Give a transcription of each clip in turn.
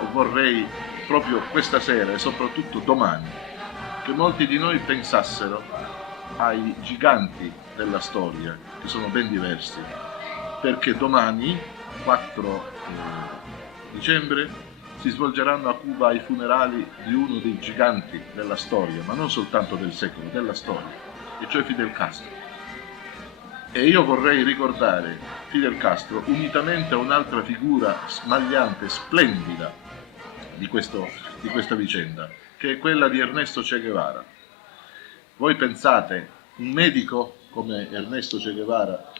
Io vorrei proprio questa sera e soprattutto domani che molti di noi pensassero ai giganti della storia, che sono ben diversi, perché domani, 4 dicembre, si svolgeranno a Cuba i funerali di uno dei giganti della storia, ma non soltanto del secolo, della storia, e cioè Fidel Castro. E io vorrei ricordare Fidel Castro unitamente a un'altra figura smagliante, splendida di questa vicenda, che è quella di Ernesto Che Guevara. Voi pensate, un medico come Ernesto Che Guevara,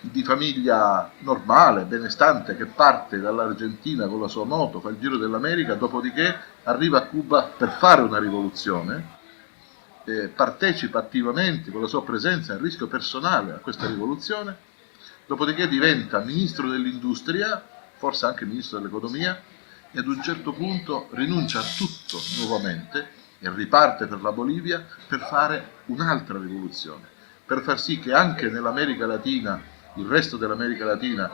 di famiglia normale, benestante, che parte dall'Argentina con la sua moto, fa il giro dell'America, dopodiché arriva a Cuba per fare una rivoluzione, partecipa attivamente con la sua presenza a rischio personale a questa rivoluzione, dopodiché diventa ministro dell'industria, forse anche ministro dell'economia, e ad un certo punto rinuncia a tutto nuovamente e riparte per la Bolivia per fare un'altra rivoluzione, per far sì che anche nell'America Latina, il resto dell'America Latina,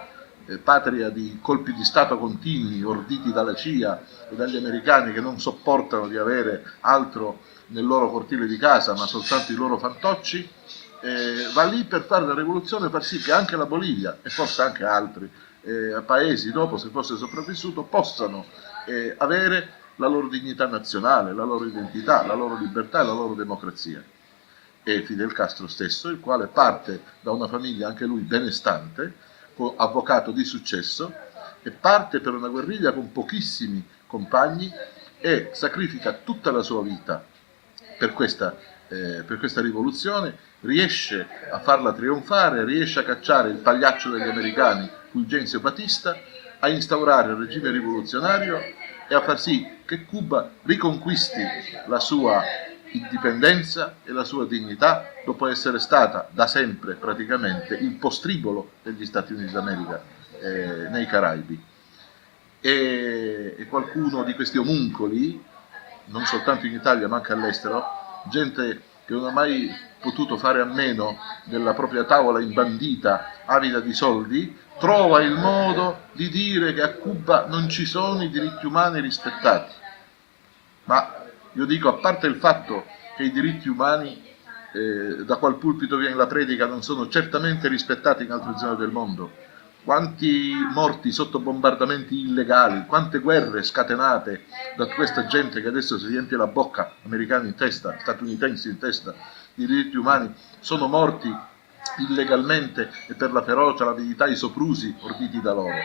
patria di colpi di Stato continui orditi dalla CIA e dagli americani che non sopportano di avere altro nel loro cortile di casa ma soltanto i loro fantocci, va lì per fare la rivoluzione, far sì che anche la Bolivia e forse anche altri paesi dopo, se fosse sopravvissuto, possano avere la loro dignità nazionale, la loro identità, la loro libertà e la loro democrazia. E Fidel Castro stesso, il quale parte da una famiglia anche lui benestante, avvocato di successo, e parte per una guerriglia con pochissimi compagni e sacrifica tutta la sua vita per questa rivoluzione, riesce a farla trionfare, riesce a cacciare il pagliaccio degli americani, Fulgencio Batista, a instaurare il regime rivoluzionario e a far sì che Cuba riconquisti la sua indipendenza e la sua dignità dopo essere stata da sempre praticamente il postribolo degli Stati Uniti d'America nei Caraibi. E qualcuno di questi omuncoli, non soltanto in Italia ma anche all'estero, gente che non ha mai potuto fare a meno della propria tavola imbandita, avida di soldi, trova il modo di dire che a Cuba non ci sono i diritti umani rispettati. Ma io dico, a parte il fatto che i diritti umani da qual pulpito viene la predica non sono certamente rispettati in altre zone del mondo, quanti morti sotto bombardamenti illegali, quante guerre scatenate da questa gente che adesso si riempie la bocca, americani in testa, statunitensi in testa, di diritti umani, sono morti illegalmente e per la ferocia, l'avidità, i soprusi orditi da loro.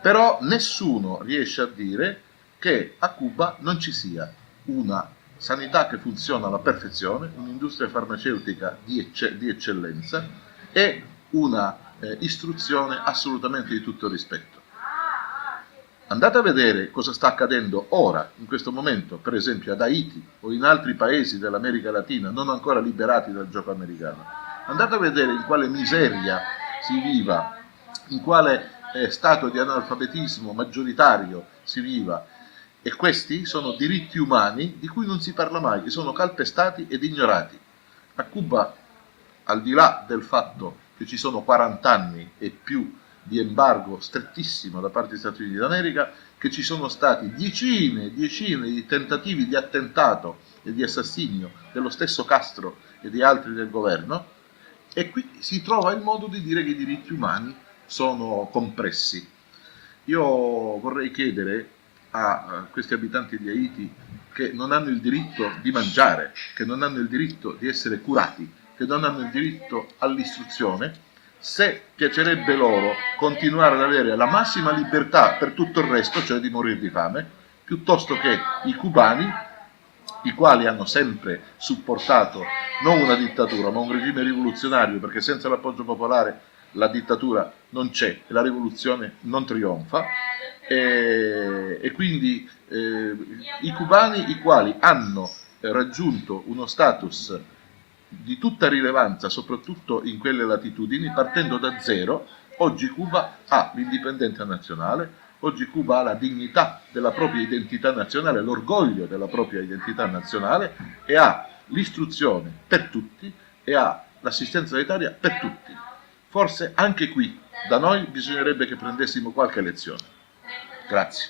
Però nessuno riesce a dire che a Cuba non ci sia una sanità che funziona alla perfezione, un'industria farmaceutica di eccellenza e una istruzione assolutamente di tutto rispetto. Andate a vedere cosa sta accadendo ora, in questo momento, per esempio ad Haiti o in altri paesi dell'America Latina non ancora liberati dal gioco americano. Andate a vedere in quale miseria si viva, in quale stato di analfabetismo maggioritario si viva. E questi sono diritti umani di cui non si parla mai, che sono calpestati ed ignorati. A Cuba, al di là del fatto che ci sono 40 anni e più di embargo strettissimo da parte degli Stati Uniti d'America, che ci sono stati decine e decine di tentativi di attentato e di assassinio dello stesso Castro e di altri del governo, e qui si trova il modo di dire che i diritti umani sono compressi. Io vorrei chiedere a questi abitanti di Haiti, che non hanno il diritto di mangiare, che non hanno il diritto di essere curati, che non hanno il diritto all'istruzione, se piacerebbe loro continuare ad avere la massima libertà per tutto il resto, cioè di morire di fame, piuttosto che i cubani, i quali hanno sempre supportato non una dittatura ma un regime rivoluzionario, perché senza l'appoggio popolare la dittatura non c'è e la rivoluzione non trionfa, e quindi i cubani, i quali hanno raggiunto uno status di tutta rilevanza, soprattutto in quelle latitudini, partendo da zero, oggi Cuba ha l'indipendenza nazionale, oggi Cuba ha la dignità della propria identità nazionale, l'orgoglio della propria identità nazionale, e ha l'istruzione per tutti e ha l'assistenza sanitaria per tutti. Forse anche qui da noi bisognerebbe che prendessimo qualche lezione. Grazie.